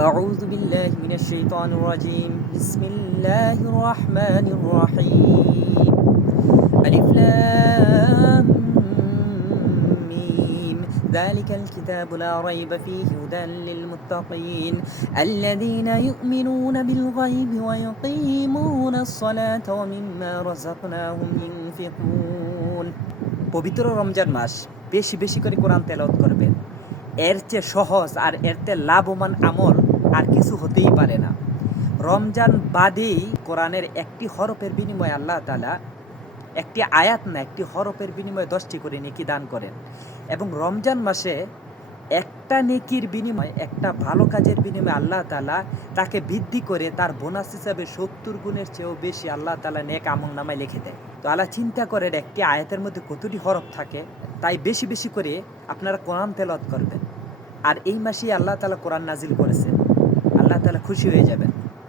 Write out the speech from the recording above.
أعوذ بالله من الشيطان الرجيم بسم الله الرحمن الرحيم ألف لام ميم ذلك الكتاب لا ريب فيه هدى للمتقين الذين يؤمنون بالغيب ويقيمون الصلاة ومما رزقناهم ينفقون পবিত্র রমজান মাস বেশি বেশি করে কোরআন তেলাওয়াত করবেন। এর চেয়ে সহজ আর এর চেয়ে লাভবান আমল আর কিছু হতেই পারে না। রমজান বাদেই কোরআনের একটি হরফের বিনিময়ে আল্লাহ তাআলা একটি আয়াত না, একটি হরফের বিনিময়ে 10টি করে নেকি দান করেন। এবং রমজান মাসে একটা নেকির বিনিময়ে, একটা ভালো কাজের বিনিময়ে আল্লাহ তাআলা তাকে বৃদ্ধি করে তার বোনাস হিসাবে 70 গুণের চেয়েও বেশি আল্লাহ তাআলা নেক আমল নামায় লিখে দেয়। তো আল্লাহ চিন্তা করেন একটি আয়াতের মধ্যে কতটি হরফ থাকে। তাই বেশি বেশি করে আপনারা কোরআন তেলাওয়াত করবেন। আর এই মাসেই আল্লাহ তাআলা কোরআন নাজিল করেছেন, আল্লাহ তাআলা খুশি হয়ে যাবেন।